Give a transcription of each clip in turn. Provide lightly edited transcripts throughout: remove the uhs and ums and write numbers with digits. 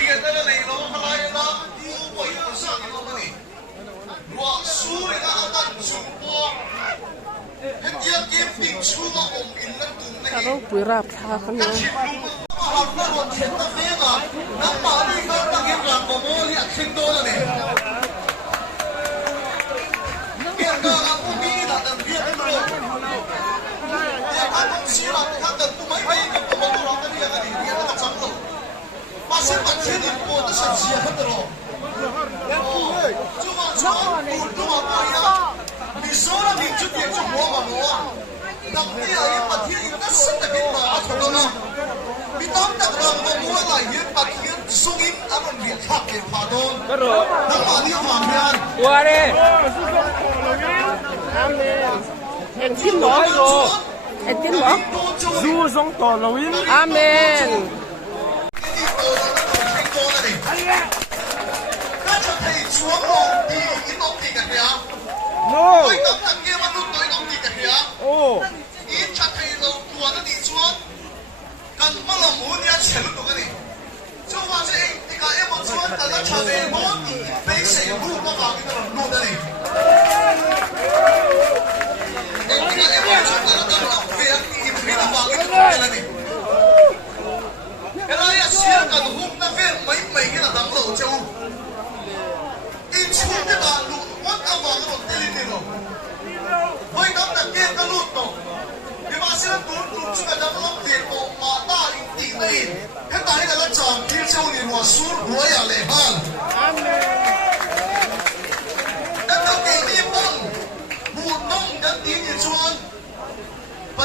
riêng đó là này nó không phải là yêu của yêu sao thì nó này và số này là đang chụp qua hết giờ kiếm tiền số mà ổn định là tụi này Tao bùi rạp tha khăn nữa. học nó còn chuyện nó phê mà nó bảo đi nó đang kiếm làm của mua liệt sinh đô là này việc đó là cũng đi là cần việc rồi việc ăn không xí là khác cần tụi mấy cái của bọn nó cái việc này việc nó chẳng rồi mà sẽ bắt chuyện được của nó sẽ chia hết rồi chúng mà chọn chúng mà coi nhá vì số là mình chút tiền chúng mua mà mua đặc biệt là những vật thiết nó rất là biết mà thôi đó vì tóm đặc rằng mà mua là những vật thiết sung in ăn một việc khác để phá đôn nó mà đi hoàng hiền Qua đi. Amen. Em tin bỏ rồi. Em tin bỏ. Du song to lawin. Amen. No. Oh.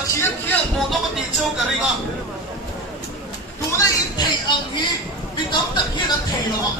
Chiếc kia một nó đi châu cả đi à, đủ đấy ít thầy ăn đi, vì tóm tập kia là thầy rồi.